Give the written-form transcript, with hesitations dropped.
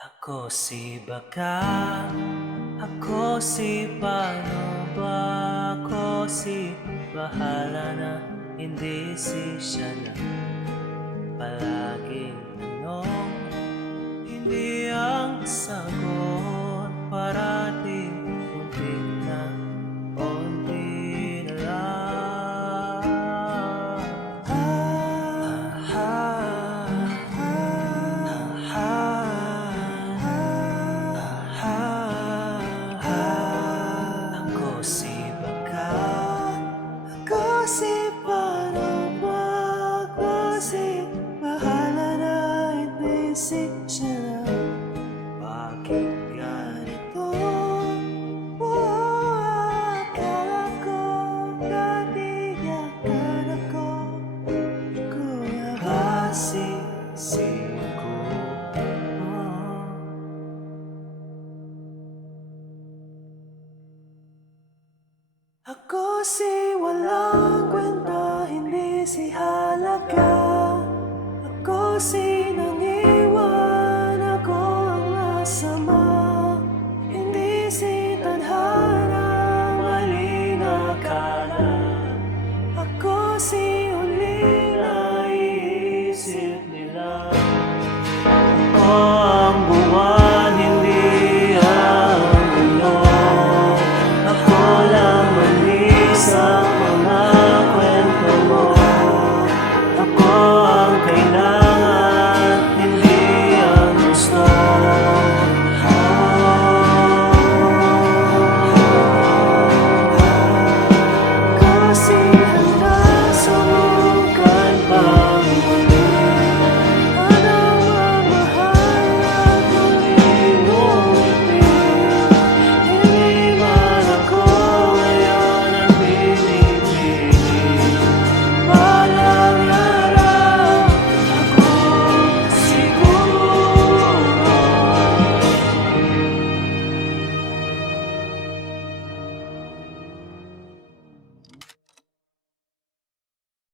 Ako si Baka, ako si paano ba, ako si bahala na, hindi si siya na palaging tanong, hindi ang sagot, parating unti na, unti na lang. Ako si Baka, ako si paano ba, ako si bahala na, hindi si siya na. Bakit ganito? Akala ko natiyakan ako, kuya ba siguro? Ako si